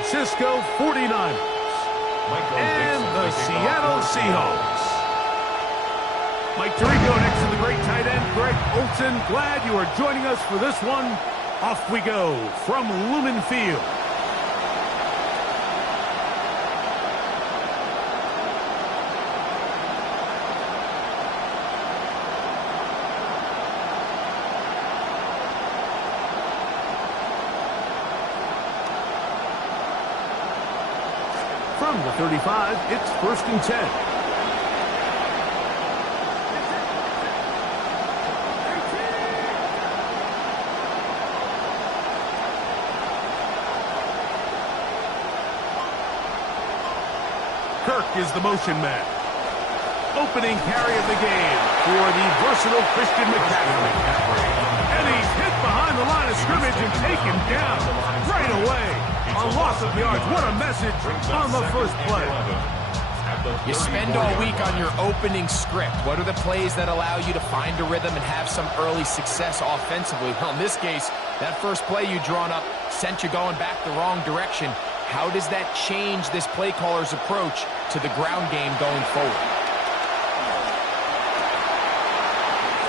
Francisco 49ers and the Seattle Seahawks. Mike Tirico next to the great tight end, Greg Olsen. Glad you are joining us for this one. Off we go from Lumen Field. From the 35, it's 1st and 10. Kirk is the motion man. Opening carry of the game for the versatile Christian McCaffrey. And he's hit behind the line of scrimmage and taken down right away. A loss of yards. What a message on the first play. You spend all week on your opening script. What are the plays that allow you to find a rhythm and have some early success offensively? Well, in this case, that first play you drawn up sent you going back the wrong direction. How does that change this play caller's approach to the ground game going forward?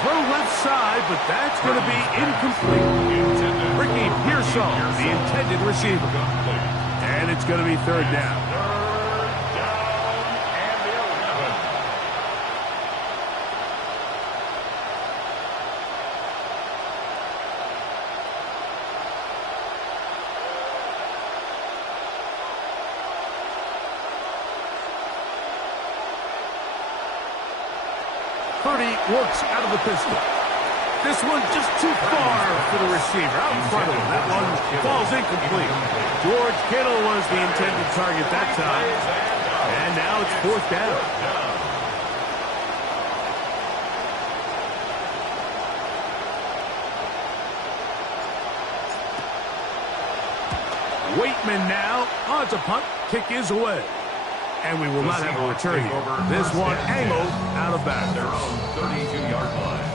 Throw left side, but that's going to be incomplete. Ricky Pearsall, the intended receiver. And it's going to be 3rd down. Purdy works out of the pistol. This one just too far for the receiver. Out in front of him. That one falls incomplete. George Kittle was the intended target that time. And now it's 4th down. Waitman now. Odds a punt. Kick is away. And we will not have a return here. This one angled out of bounds. Their own 32-yard line.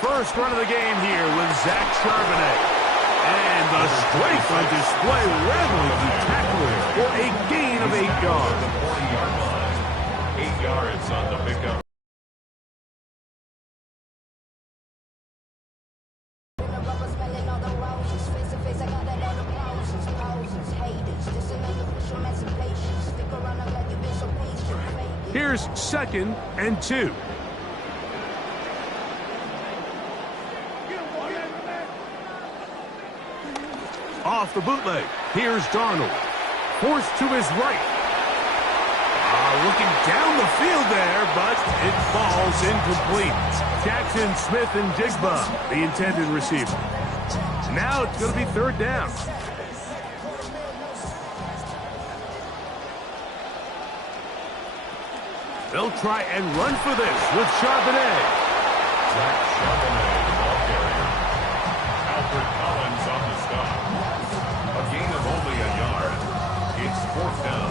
First run of the game here with Zach Charbonnet. And the strength on display rattling through tacklers for a gain of 8 yards. 40-yard line. 8 yards on the pickup. Here's 2nd and 2. Off the bootleg. Here's Darnold. Forced to his right. Looking down the field there, but it falls incomplete. Jackson Smith and Jigba, the intended receiver. Now it's going to be 3rd down. They'll try and run for this with Charbonnet. Zach Charbonnet, the ball carrier. Alfred Collins on the stop. A gain of only a yard. It's 4th down.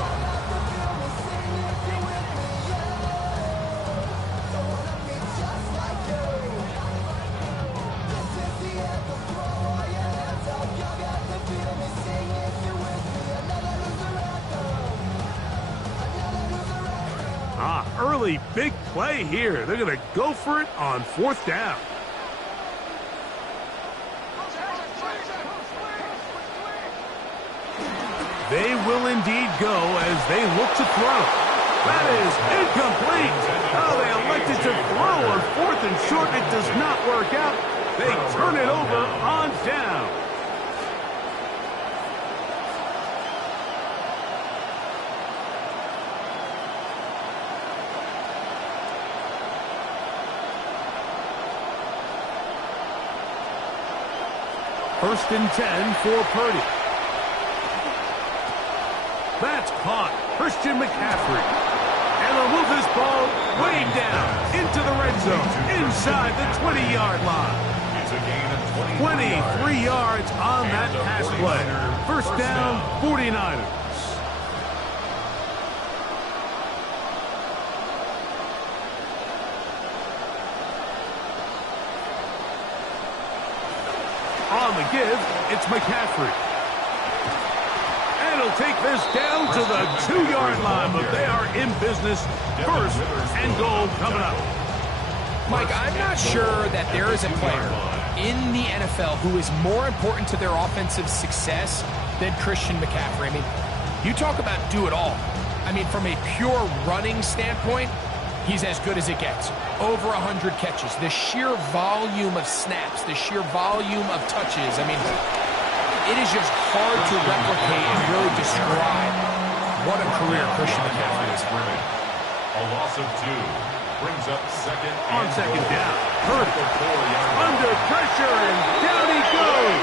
Early big play here. They're going to go for it on 4th down. They will indeed go as they look to throw. That is incomplete. Oh, they elected to throw on 4th and short. It does not work out. They turn it over on down. First and 10 for Purdy. That's caught. Christian McCaffrey. And to move this ball way down into the red zone, inside the 20-yard line. It's a gain of 23 yards on that pass play. First down, 49ers. On the give, it's McCaffrey. And he'll take this down to the 2-yard line, but they are in business. First and goal coming up. Mike, I'm not sure that there is a player in the NFL who is more important to their offensive success than Christian McCaffrey. I mean, you talk about do it all. I mean, from a pure running standpoint, he's as good as it gets. Over 100 catches. The sheer volume of snaps, the sheer volume of touches. I mean, it is just hard to replicate and really describe what a career Christian McCaffrey has. A loss of 2 brings up second on second down. Purdy under pressure, and down he goes.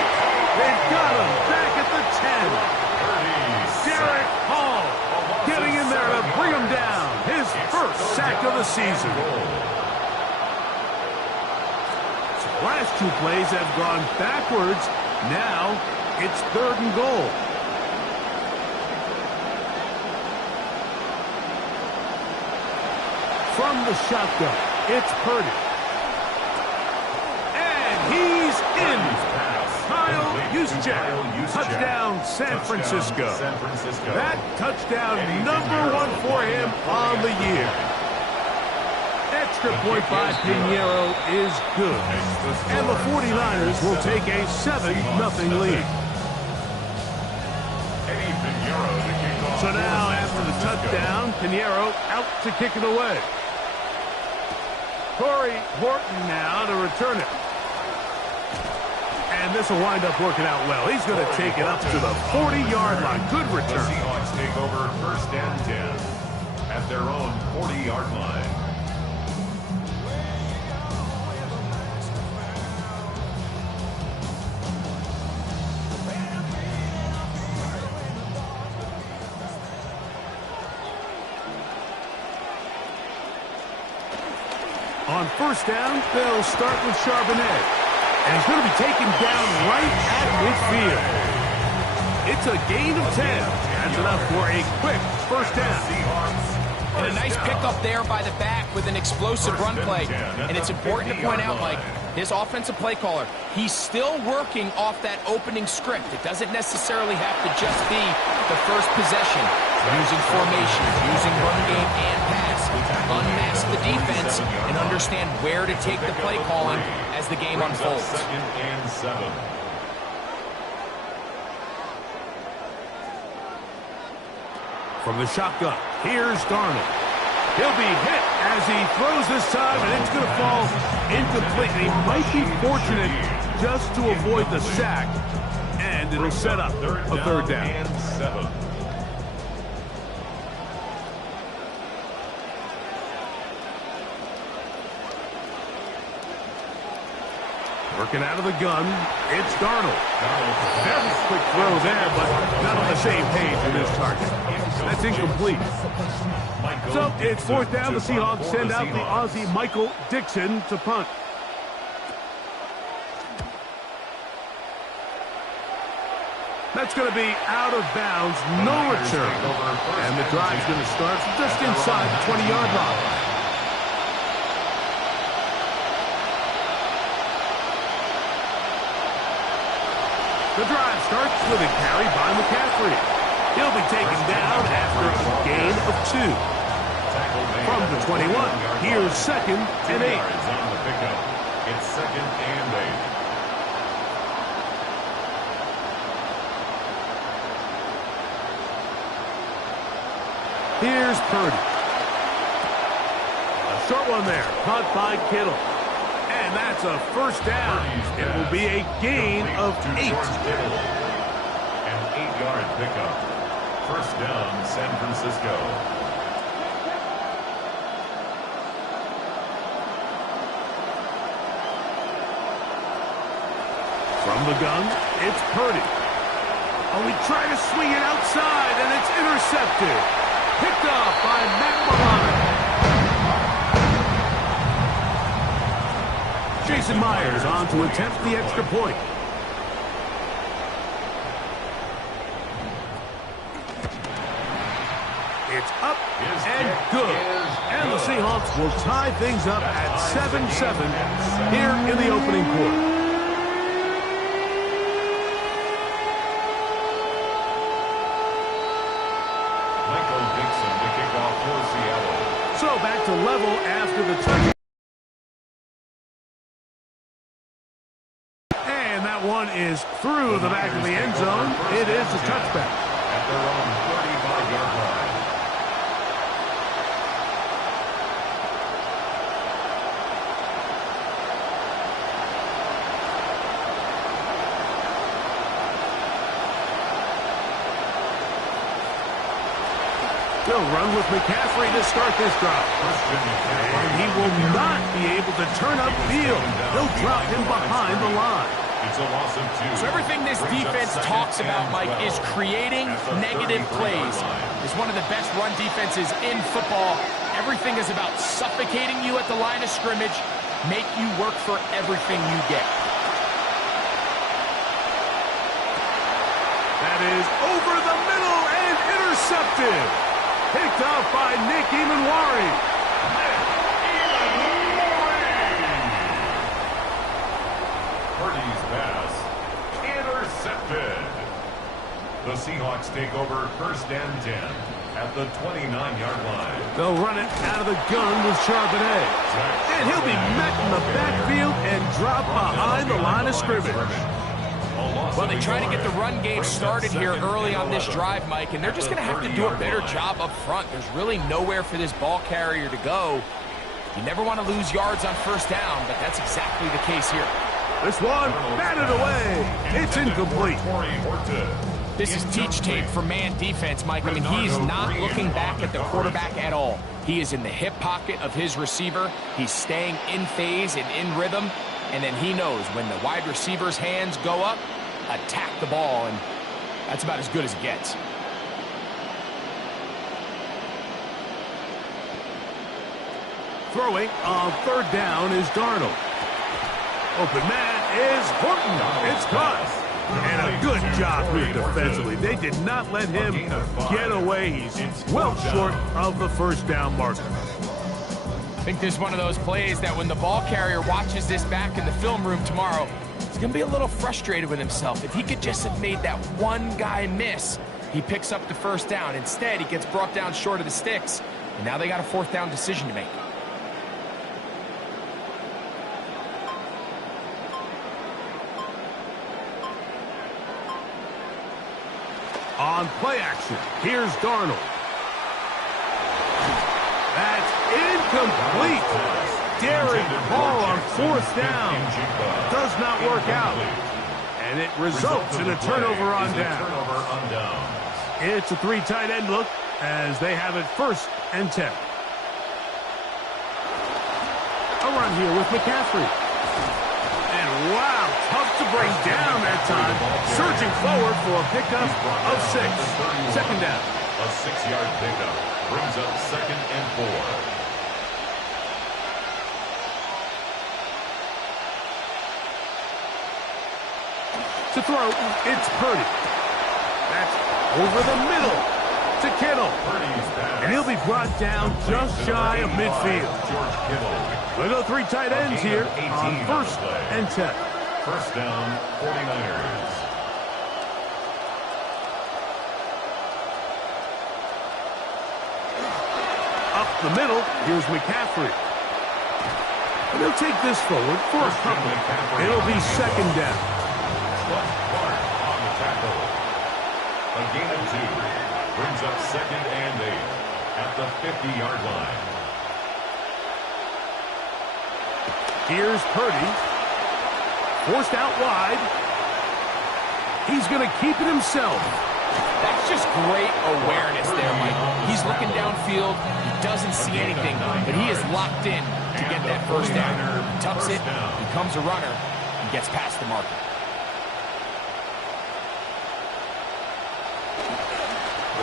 They've got him back at the 10. Derek Hall getting in there to bring him down. His first sack of the season. Last 2 plays have gone backwards. Now it's 3rd and goal. From the shotgun, it's Purdy. And he's in. Kyle Juszczyk. Touchdown, San Francisco. That touchdown #1 for him on the year. Extra point by Pinheiro is good. And the 49ers will take a 7-0 lead. So now, after the touchdown, Pinheiro out to kick it away. Corey Horton now to return it. And this will wind up working out well. He's going to take it up to the 40-yard line. Good return. The Seahawks take over first and 10 at their own 40-yard line. On first down, they'll start with Charbonnet. And he's going to be taken down right at midfield. It's a gain of 10. That's enough for a quick first down. And a nice pickup there by the back with an explosive run play. And it's important to point out, Mike, his offensive play caller, he's still working off that opening script. It doesn't necessarily have to just be the first possession. Using formation, using run game and pass. Unmask the defense and understand where to take the play calling as the game unfolds. Second and 7. From the shotgun, here's Darnold. He'll be hit as he throws this time, and it's going to fall incomplete. He might be fortunate just to avoid the sack, and it'll set up a 3rd down. And 7. Working out of the gun, it's Darnold. Very quick throw there, but not on the same page with his target. That's incomplete. So it's 4th down. The Seahawks send out the Aussie Michael Dixon to punt. That's going to be out of bounds, no return. And the drive's going to start just inside the 20-yard line. The drive starts with a carry by McCaffrey. He'll be taken down after a gain of 2. From the 21, here's 2nd and 8. On the pickup. It's 2nd and 8. Here's Purdy. A short one there, caught by Kittle. And that's a first down. It will be a gain of 8. An 8-yard pickup. First down, San Francisco. From the gun, it's Purdy. Oh, he tried to swing it outside, and it's intercepted. Picked off by Matt Milano. Jason Myers on to attempt the extra point. It's up and good. And the Seahawks will tie things up at 7-7 here in the opening quarter. So back to level after the touchdown. And that one is through the back of the end zone. It is a touchback. At their own 35-yard line. They'll run with McCaffrey to start this drive. And he will not be able to turn upfield. They'll drop him behind the line. It's a loss of 2. So everything this defense talks about, Mike, is creating negative plays. It's one of the best run defenses in football. Everything is about suffocating you at the line of scrimmage, make you work for everything you get. That is over the middle and intercepted. Picked off by Nick Emanwari. Purdy's pass intercepted. The Seahawks take over first and 10 at the 29-yard line. They'll run it out of the gun with Charbonnet. And he'll be met in the backfield and drop behind the line of scrimmage. Well, they try to get the run game started here early on this drive, Mike, and they're just going to have to do a better job up front. There's really nowhere for this ball carrier to go. You never want to lose yards on first down, but that's exactly the case here. This one batted away. It's incomplete. This is teach tape for man defense, Mike. I mean, he's not looking back at the quarterback at all. He is in the hip pocket of his receiver. He's staying in phase and in rhythm, and then he knows when the wide receiver's hands go up, attack the ball, and that's about as good as it gets. Throwing on third down is Darnold. Open man is Horton. It's caught. And a good job here defensively. They did not let him get away. He's well short of the first down marker. I think this is one of those plays that when the ball carrier watches this back in the film room tomorrow, he's going to be a little frustrated with himself. If he could just have made that one guy miss, he picks up the first down. Instead, he gets brought down short of the sticks, and now they got a fourth down decision to make. On play action, here's Darnold. That's incomplete. Daring ball on fourth down. Does not work out. And it results in a turnover on down. It's a three tight end look as they have it first and 10. A run here with McCaffrey. And wow, tough to bring down that time. Surging forward for a pickup of 6. Second down. A 6-yard pickup brings up second and 4. To throw, it's Purdy. That's over the middle to Kittle. And he'll be brought down just shy of midfield. We'll go three tight ends here on first and 10. First down, 49ers. Up the middle, here's McCaffrey. And he'll take this forward for a couple. It'll be second down. Clark on the tackle. A gain of 2 brings up second and 8 at the 50-yard line. Here's Purdy. Forced out wide. He's going to keep it himself. That's just great awareness there, Mike. He's looking downfield. He doesn't see anything, but he is locked in to get that first down. He tucks it, becomes a runner, and gets past the marker.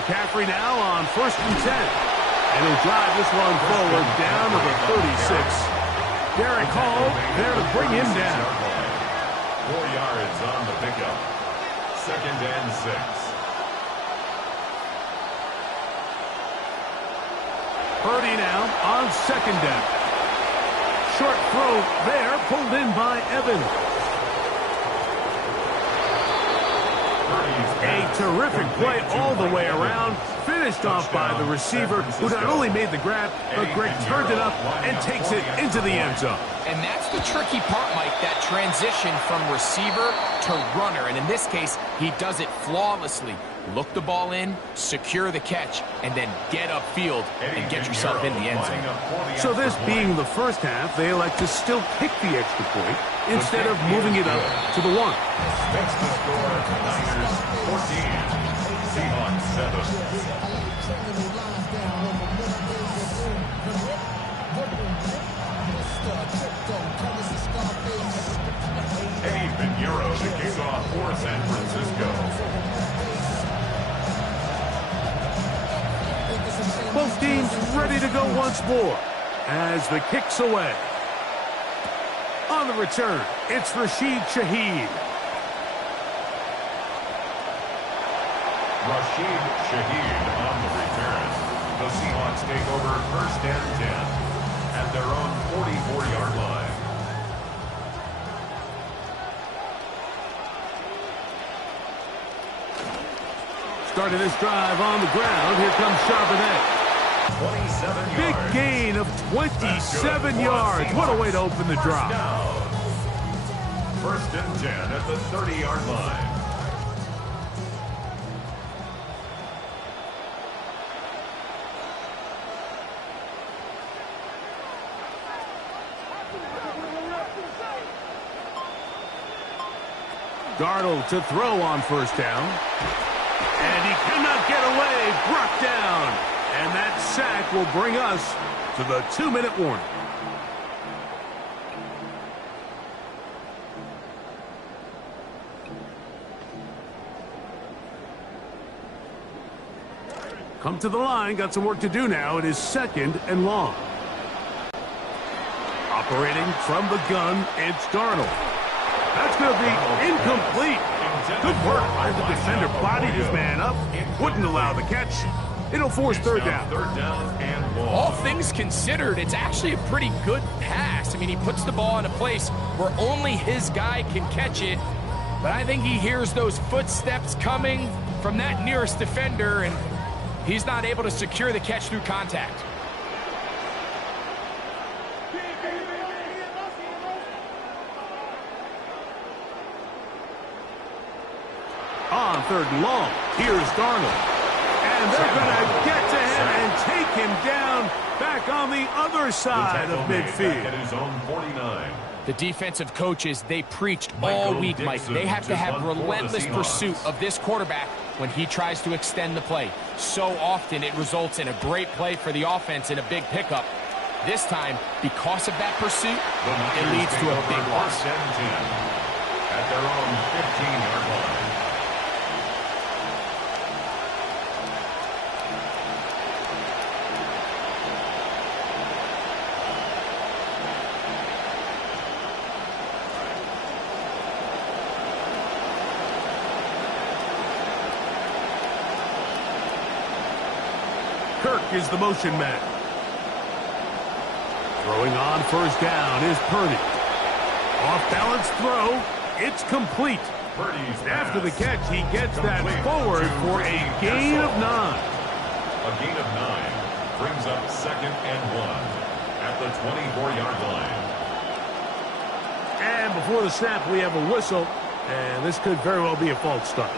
McCaffrey now on first and 10. And he'll drive this one forward down to the 36. Derek Hall there to bring him down. 4 yards on the pickup. 2nd and 6. Purdy now on 2nd down. Short throw there, pulled in by Evans. A terrific play all the way around. Finished off by the receiver, who not only made the grab, but Greg turned it up and takes it into the end zone. And that's the tricky part, Mike, that transition from receiver to runner. And in this case, he does it flawlessly. Look the ball in, secure the catch, and then get upfield and get yourself in the end zone. So this being the first half, they elect to still kick the extra point instead of moving it up to the 1. That's the score. Niners 14. Seahawks 7. Eddie Pinheiro to kick off for San Francisco. Both teams ready to go once more as the kick's away. On the return, it's Rashid Shaheed. Rashid Shaheed on the return. The Seahawks take over 1st and 10 at their own 44-yard line. Starting this drive on the ground, here comes Charbonnet. 27 Big yards. gain of 27 yards. What a way to open the drive. 1st and 10 at the 30-yard line. Darnold to throw on 1st down. And he cannot get away. Brought down. And that sack will bring us to the 2-minute warning. Come to the line. Got some work to do now. It is 2nd and long. Operating from the gun, it's Darnold. That's going to be incomplete. Good work by the defender. Bodied his man up. Wouldn't allow the catch. It'll force 3rd down. 3rd down and long. All things considered, it's actually a pretty good pass. I mean, he puts the ball in a place where only his guy can catch it. But I think he hears those footsteps coming from that nearest defender, and he's not able to secure the catch through contact. On 3rd and long, here's Darnold. And they're going to get to him and take him down back on the other side of midfield. At his own 49. The defensive coaches, they preached all week, Mike. They have to have relentless pursuit of this quarterback when he tries to extend the play. So often it results in a great play for the offense and a big pickup. This time, because of that pursuit, it leads to a big loss. 1st and 10 at their own 15-yard line. Kirk is the motion man. Throwing on 1st down is Purdy. Off-balance throw. It's complete. After the catch, he gets that forward for a gain of 9. A gain of 9 brings up 2nd and 1 at the 24-yard line. And before the snap, we have a whistle. And this could very well be a false start.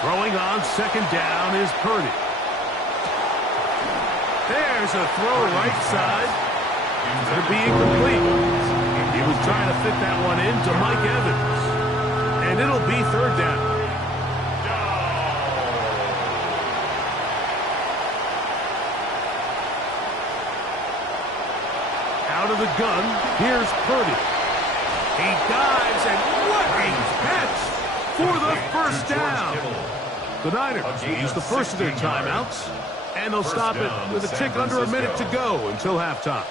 Throwing on 2nd down is Purdy. There's a throw right side. It'll be incomplete. He was trying to fit that one into Mike Evans. And it'll be 3rd down. Out of the gun, here's Purdy. He dives, and what a catch for the first down. The Niners will use the first of their timeouts, and they'll stop it with a tick under a minute to go until halftime.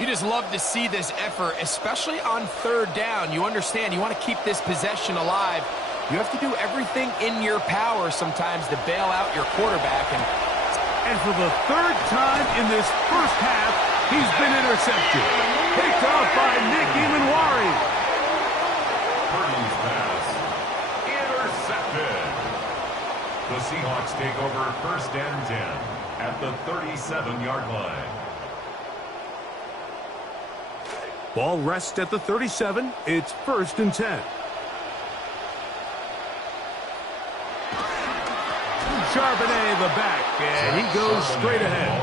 You just love to see this effort, especially on third down. You understand, you want to keep this possession alive. You have to do everything in your power sometimes to bail out your quarterback. And for the third time in this first half, he's been intercepted. Picked off by Nick Emanwari. Purdy's pass intercepted. The Seahawks take over first and 10 at the 37-yard line. Ball rests at the 37. It's first and 10. Charbonnet the back, and he goes straight ahead.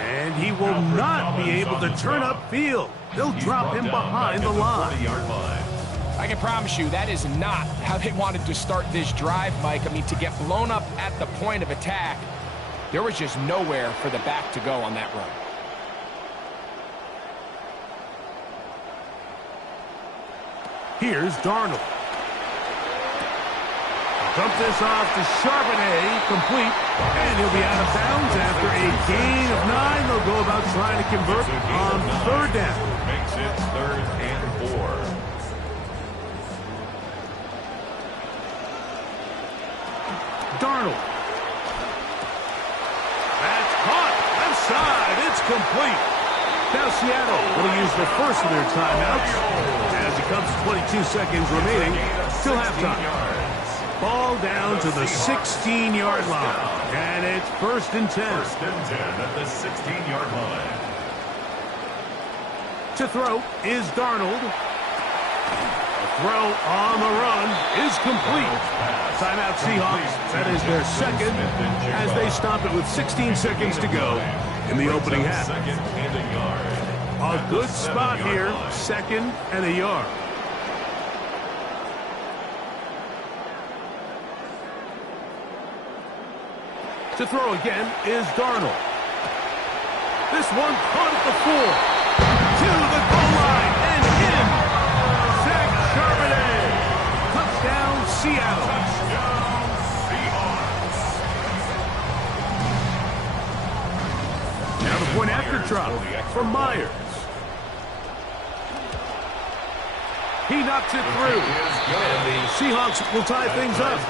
And he will not be able to turn upfield. They'll drop him behind the line. I can promise you that is not how they wanted to start this drive, Mike. I mean, to get blown up at the point of attack, there was just nowhere for the back to go on that run. Here's Darnold. Dump this off to Charbonnet, complete, and he'll be out of bounds after a gain of 9. They'll go about trying to convert on third down. Makes it 3rd and 4. Darnold. That's caught. Left side. It's complete. Now Seattle will use the first of their timeouts as it comes to 22 seconds remaining till halftime. Ball down to the 16-yard line. And it's first and 10. First and 10 at the 16-yard line. To throw is Darnold. A throw on the run is complete. Timeout Seahawks. That is their second as they stop it with 16 seconds to go in the opening half. Second and a yard. A good spot here. Second and a yard. To throw again is Darnold. This one caught at the 4. To the goal line and in. Zach Charbonnet. Touchdown, Seattle. Touchdown, Seahawks. Now the point after drop from Myers. He knocks it through. And the Seahawks will tie things up.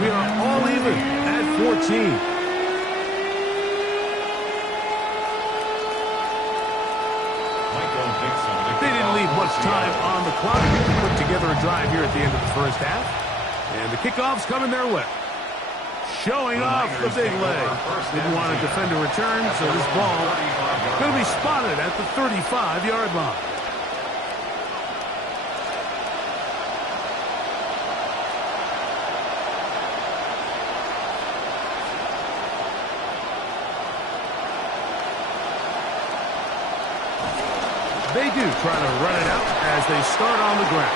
We are all even at 14. They didn't leave much time on the clock to put together a drive here at the end of the first half. And the kickoff's coming their way. Showing off the big leg. Didn't want to defend a return, so this ball going to be spotted at the 35-yard line. They do try to run it out as they start on the ground.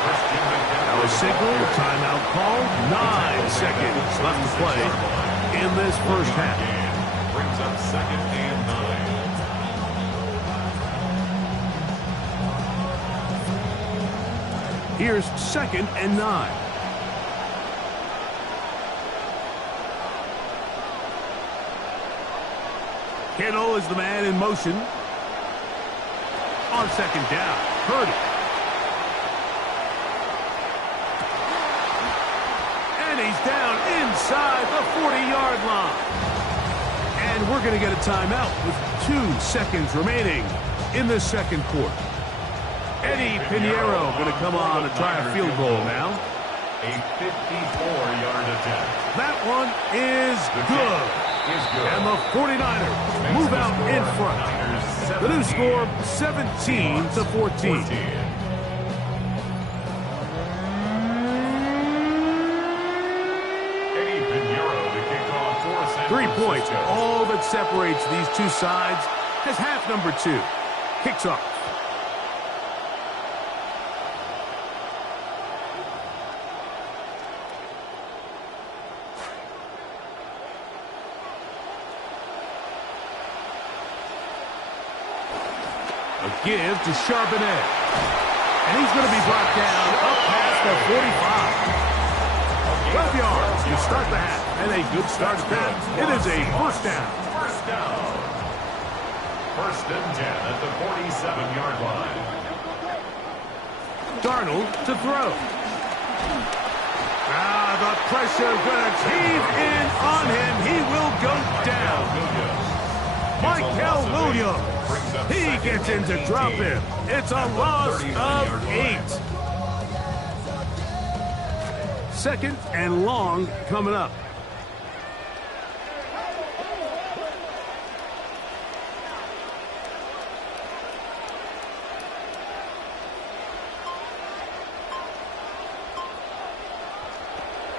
Now a signal, timeout call, 9 seconds left to play in this first half. Brings up second and 9. Here's second and 9. Kittle is the man in motion. On second down, Purdy. And he's down inside the 40-yard line. And we're going to get a timeout with 2 seconds remaining in the second quarter. Eddie Pinheiro going to come on and try a field goal now. A 54-yard attempt. That one is good. And the 49ers move out in front. The new score, 17-14. 3 points, all that separates these two sides as half number 2 kicks off. A give to Charbonnet. And he's going to be brought down up past the 45. 12 yards to start the half. And a good start at that. It is a first down. First down. First and 10 at the 47-yard line. Darnold to throw. The pressure going to cave in on him. He will go down. Michael Williams. He gets in to drop him. It's a loss of 8. Second and long coming up.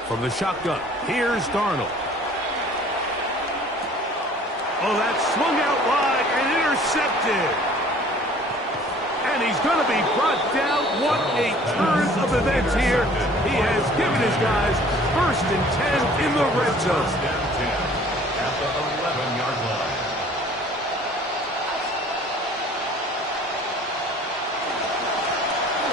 From the shotgun, here's Darnold. Oh, that swung out wide and intercepted. And he's going to be brought down. What a turn of events here. He has given his guys first and 10 in the red zone. First and 10 at the 11-yard line.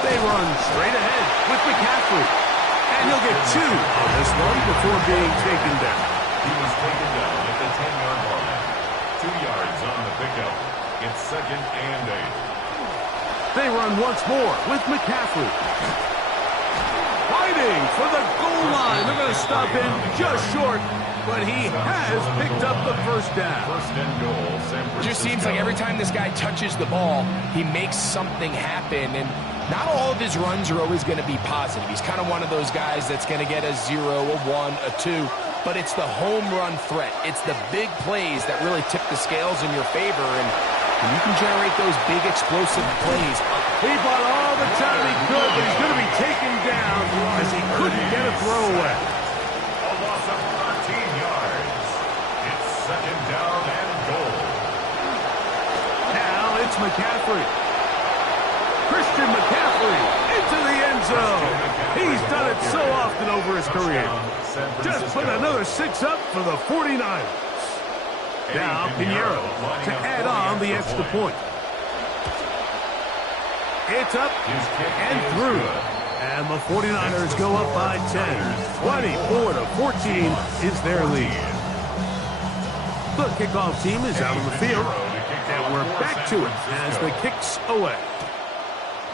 They run straight ahead with McCaffrey. And he'll get 2 on this one before being taken down. He was taken down at the 10-yard line. 2 yards on the pickup. It's second and 8. They run once more with McCaffrey. Fighting for the goal line. They're going to stop him just short, but he has picked up the first down. First and goal, San Francisco. It just seems like every time this guy touches the ball, he makes something happen, and not all of his runs are always going to be positive. He's kind of one of those guys that's going to get a 0, a 1, a 2, but it's the home run threat. It's the big plays that really tip the scales in your favor, and you can generate those big explosive plays. He bought all the time he could, but he's going to be taken down as he couldn't get a throwaway. A loss of 13 yards. It's second down and goal. Now it's McCaffrey. Christian McCaffrey into the end zone. He's done it so often over his career. Just put another 6 up for the 49ers. Now Pinheiro to add on the extra point. It's up and through. And the 49ers go up by 10. 24-14 is their lead. The kickoff team is out on the field. And we're back to it as the kick's away.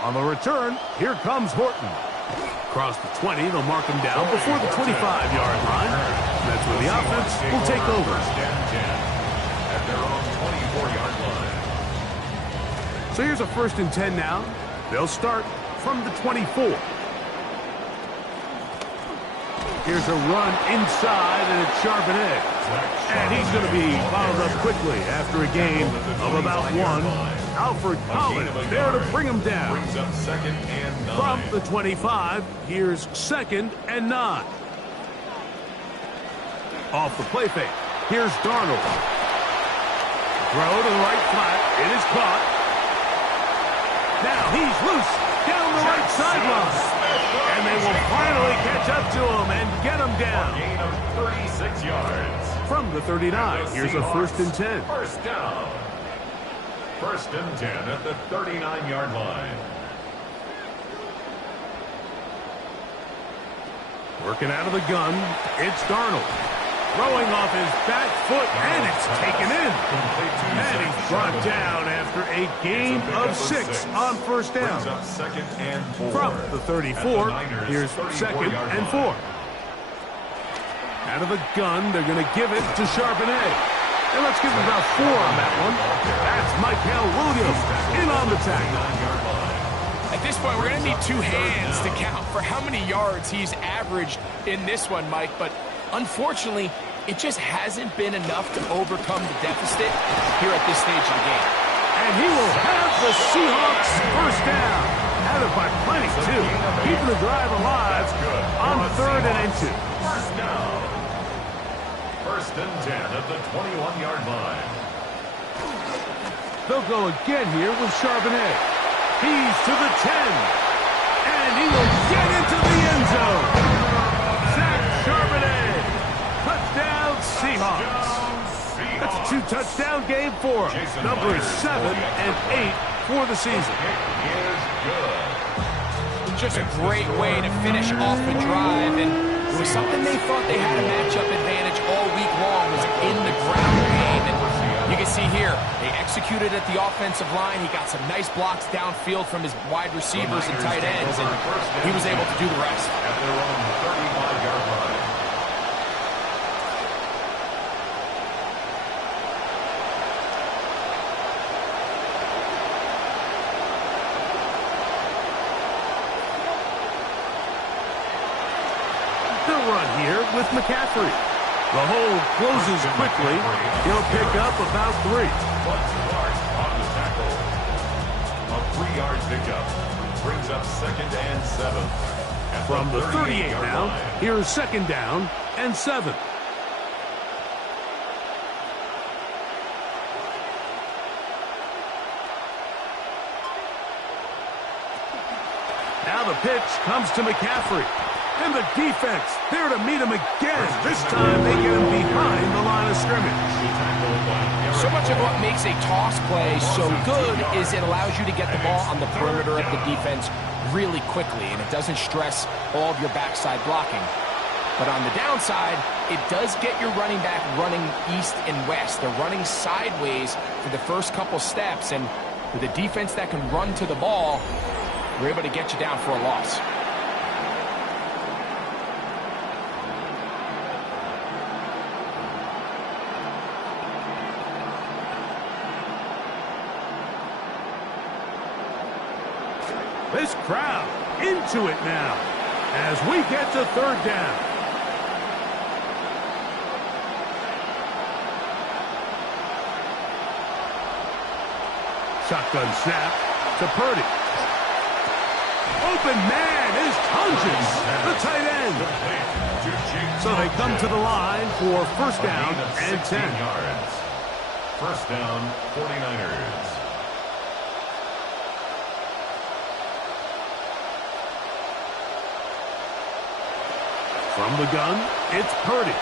On the return, here comes Horton. Across the 20, they'll mark him down before the 25-yard line. That's where the offense will take over. First and 10 at their own 24-yard line. So here's a first and 10 now. They'll start from the 24. Here's a run inside, and it's Charbonnet. And he's going to be followed up quickly after a gain of about 1. Alfred Collins there to bring him down. Brings up second and 9. From the 25, here's second and 9. Off the play fake, here's Darnold. Throw to the right flat. It is caught. Now he's loose down the right sideline. And they will finally catch up to him and get him down. Gain of 36 yards. From the 39, here's a first and 10. First down. First and 10 at the 39-yard line. Working out of the gun, it's Darnold. Throwing off his back foot, and it's taken in. And he's brought down after a gain of 6 on first down. Brings up second and 4. From the 34, here's second and 4. Out of the gun, they're going to give it to Charbonnet. And let's give him about 4 on that one. That's Michael Williams in on the tackle. At this point, we're going to need 2 hands to count for how many yards he's averaged in this one, Mike. But unfortunately, it just hasn't been enough to overcome the deficit here at this stage of the game. And he will have the Seahawks first down. Had it by plenty, too. Keeping the drive alive on 3rd and 2. First down. First and 10 at the 21-yard line. They'll go again here with Charbonnet. He's to the 10. And he will get into the end zone. Zach Charbonnet. Touchdown, Seahawks. That's a 2-touchdown game for him. Numbers 7 and 8 for the season. Is good. Just a great way to finish off the drive, and it was something they thought they had a matchup advantage all week long, was in the ground game. And you can see here, they executed at the offensive line. He got some nice blocks downfield from his wide receivers and tight ends, and he was able to do the rest. At their own 35-yard line. They'll run here with McCaffrey. The hole closes quickly. He'll pick up about 3. But Clark on the tackle. A 3-yard pickup brings up 2nd and 7. At From the 38 38-yard now, line. here's 2nd down and 7. Now the pitch comes to McCaffrey. And the defense there to meet him again. This time they get him behind the line of scrimmage. So much of what makes a toss play so good is it allows you to get the ball on the perimeter of the defense really quickly, and it doesn't stress all of your backside blocking. But on the downside, it does get your running back running east and west. They're running sideways for the first couple steps, and with a defense that can run to the ball, we're able to get you down for a loss. This crowd into it now as we get to 3rd down. Shotgun snap to Purdy. Open man is Tunges, the tight end. So they come to the line for 1st down and 10. yards. 1st down, 49ers. From the gun, it's Purdy.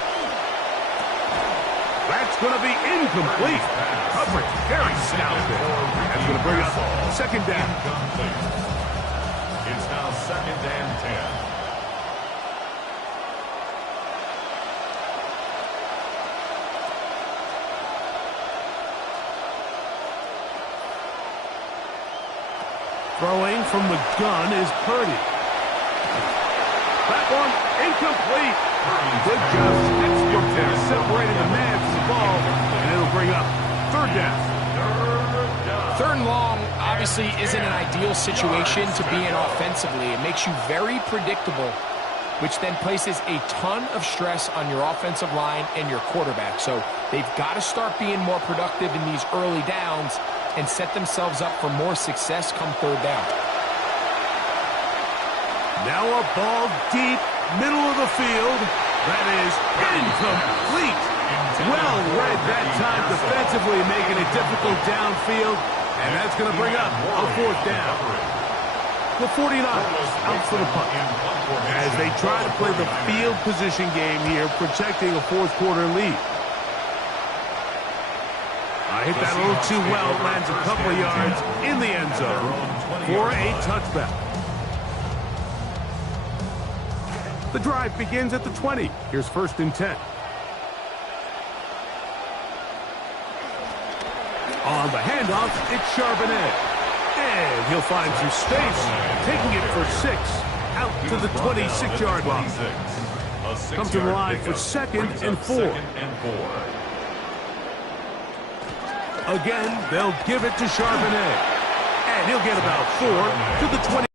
That's going to be incomplete. Coverage very stout there. That's going to bring up 2nd down. Incomplete. It's now 2nd and 10. Throwing from the gun is Purdy. That one incomplete. Good job, textbook there, separating the man from the ball, and it'll bring up 3rd down. 3rd and long obviously isn't an ideal situation to be in offensively. It makes you very predictable, which then places a ton of stress on your offensive line and your quarterback. So they've got to start being more productive in these early downs and set themselves up for more success come 3rd down. Now a ball deep, middle of the field. That is incomplete. Well read that time defensively, making it difficult downfield. And that's going to bring up a 4th down. The 49ers out for the punt as they try to play the field position game here, protecting a 4th quarter lead. I hit that a little too well. Lands a couple of yards in the end zone for a touchback. The drive begins at the 20. Here's 1st and 10. On the handoff, it's Charbonnet. And he'll find some space, taking it for 6 out to the 26-yard line. Come to the line for 2nd and 4. Again, they'll give it to Charbonnet. And he'll get about 4 to the 20.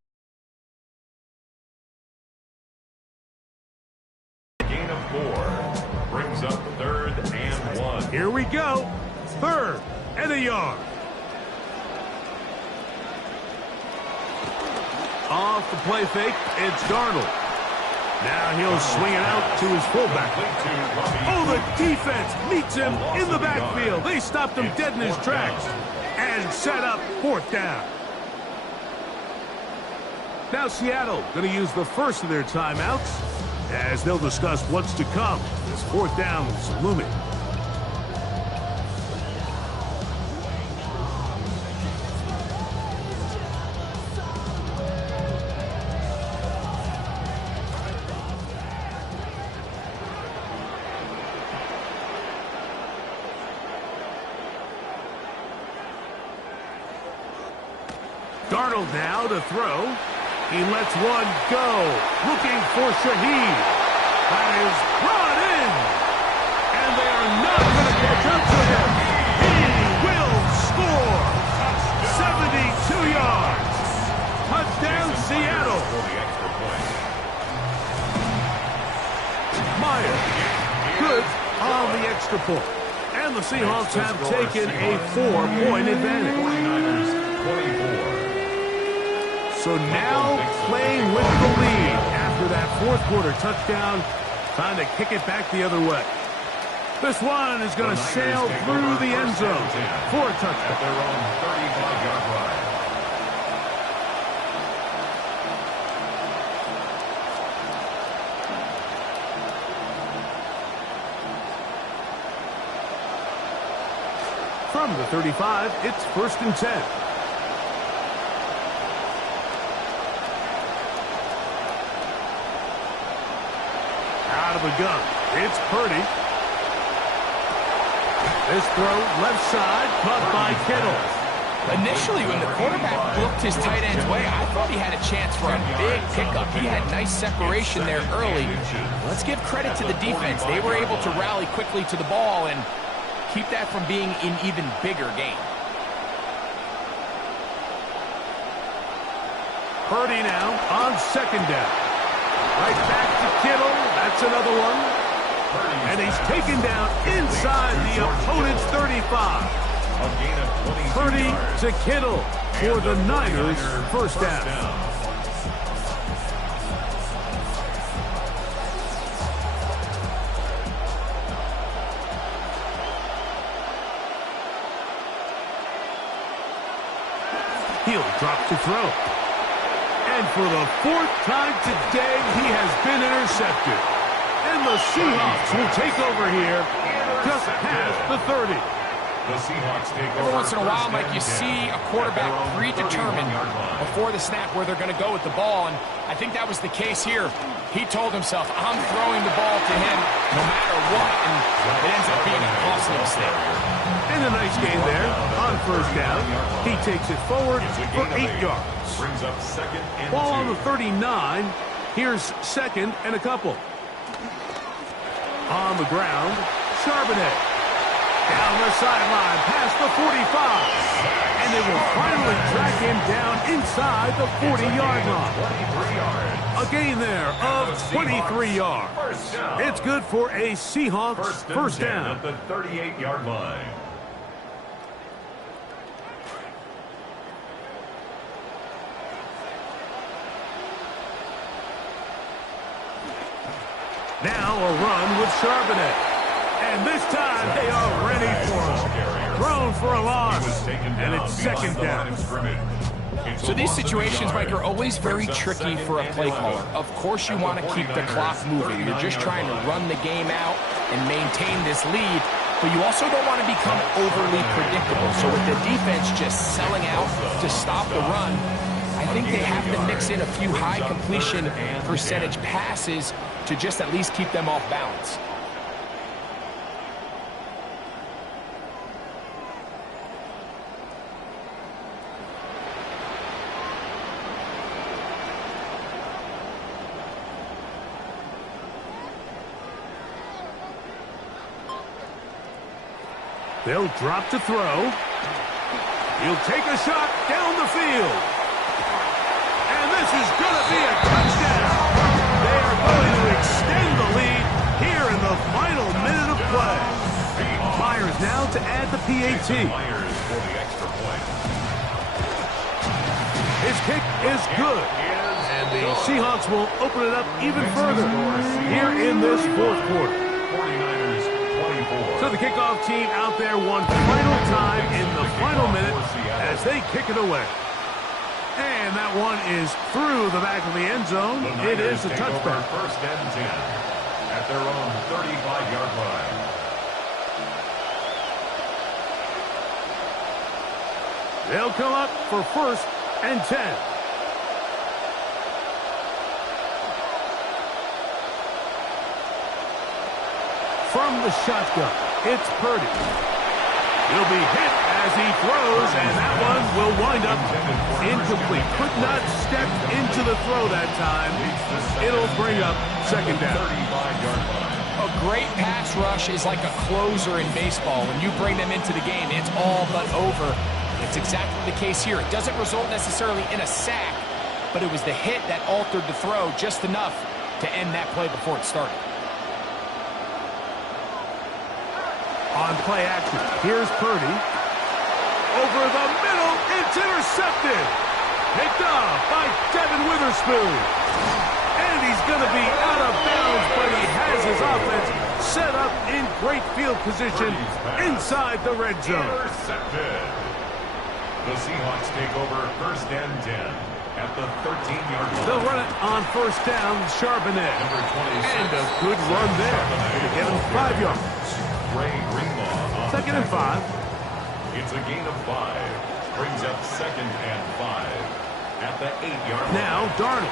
Gain of 4 brings up 3rd and 1. Here we go. 3rd and a yard. Off the play fake, it's Darnold. Now he'll swing it out to his fullback. Oh, the defense meets him in the backfield. They stopped him dead in his tracks and set up 4th down. Now Seattle going to use the first of their timeouts as they'll discuss what's to come. This 4th down is looming. Darnold now to throw. He lets one go. Looking for Shaheed. That is brought in. And they are not going to catch up to him. He will score. 72 yards. Touchdown, Seattle. Meyer. Good on the extra point. And the Seahawks have taken a 4-point advantage. 49ers 24. So now playing with the lead after that fourth quarter touchdown, trying to kick it back the other way. This one is going to sail through the end zone for a touchdown. At their own 35-yard line. From the 35, it's 1st and 10. Out of the gun, it's Purdy. This throw left side, caught by Kittle. Initially, when the quarterback looked his tight end's way, I thought he had a chance for a big pickup. He had nice separation there early. Let's give credit to the defense. They were able to rally quickly to the ball and keep that from being an even bigger game. Purdy now on 2nd down. Right back to Kittle. That's another one. And he's taken down inside the opponent's 35. A gain of 22 Purdy yards. to Kittle for the Niners' first down. He'll drop to throw. And for the 4th time today, he has been intercepted. And the Seahawks will take over here just past the 30. The Seahawks take Every over once in a while, first Mike, you and 10 see a at quarterback their own predetermined 31-yard line. before the snap where they're going to go with the ball, and I think that was the case here. He told himself, I'm throwing the ball to him no matter what, and it ends up being a costly mistake. And a nice gain there on 1st down. He takes it forward for 8 yards. Brings up 2nd and Ball on 2. the 39. Here's 2nd and a couple. On the ground, Charbonnet. Down the sideline, past the 45. And they will finally track him down inside the 40-yard line. 23 yards. A gain there of 23 yards. First down. It's good for a Seahawks first and 10 down. at the 38-yard line. Now a run with Charbonnet. And this time they are ready for him. Thrown for a loss. And it's 2nd down. So these situations, Mike, are always very tricky for a play caller. Of course you want to keep the clock moving. You're just trying to run the game out and maintain this lead. But you also don't want to become overly predictable. So with the defense just selling out to stop the run, I think they have to mix in a few high completion percentage passes to just at least keep them off balance. They'll drop to throw. He'll take a shot down the field. And this is going to be a touchdown. They are going to extend the lead here in the final minute of play. Myers now to add the PAT. Myers for the extra point. His kick is good. And the Seahawks will open it up even further here in this fourth quarter. 49ers 24. So the kickoff team out there one final time in the final minute as they kick it away. And that one is through the back of the end zone. It is a touchback. First and 10 at their own 35-yard line. They'll come up for 1st and 10. From the shotgun, it's Purdy. He'll be hit as he throws, and that one will wind up incomplete. Could not step into the throw that time. It'll bring up second down. 35-yard line. A great pass rush is like a closer in baseball. When you bring them into the game, it's all but over. It's exactly the case here. It doesn't result necessarily in a sack, but it was the hit that altered the throw just enough to end that play before it started. On play action, here's Purdy. Over the middle, it's intercepted. Picked off by Devin Witherspoon. And he's going to be out of bounds, but he has his offense set up in great field position inside the red zone. Intercepted. The Seahawks take over first and 10 at the 13-yard line. They'll run it on first down, Charbonnet. Number 26. And a good run there to get him 5 yards. Ray Greenlaw on Second and 5. It's a gain of 5. Brings up second and 5 at the 8-yard line. Now Darnold.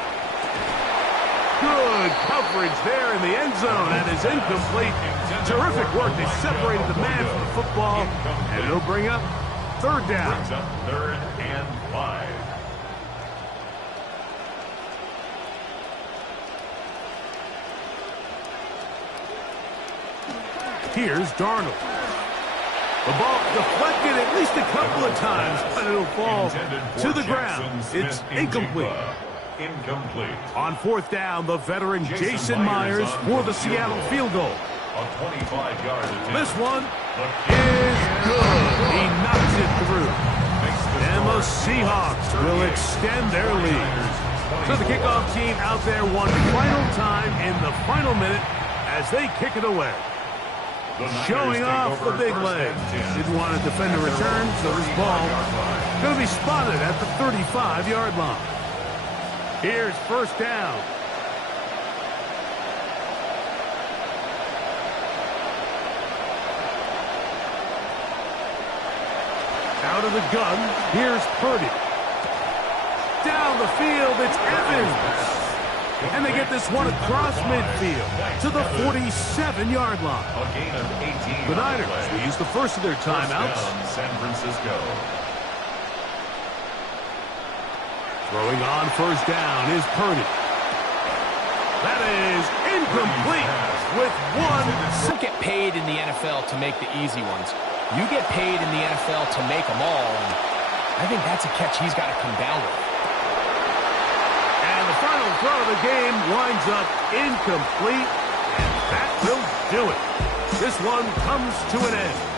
Good coverage there in the end zone. That is incomplete. Terrific work. They separated the man from the football. And it'll bring up third down. Brings up third and 5. Here's Darnold. The ball deflected at least a couple of times, but it'll fall to the ground. It's incomplete. Incomplete. On fourth down, the veteran Jason Myers for the Seattle field goal. A 25-yard attempt. This one is good. He knocks it through. And the Seahawks will extend their lead. So the kickoff team out there one final time in the final minute as they kick it away. Showing off the big leg. Didn't want to defend a return, so this ball going to be spotted at the 35-yard line. Here's first down. Out of the gun, here's Purdy. Down the field, it's Evans. And they get this one across midfield to the 47-yard line. A gain of 18. The Niners will use the first of their timeouts. San Francisco. Throwing on first down is Purdy. That is incomplete with one. You don't get paid in the NFL to make the easy ones. You get paid in the NFL to make them all. And I think that's a catch he's got to come down with. And the final throw of the game winds up incomplete. And that will do it. This one comes to an end.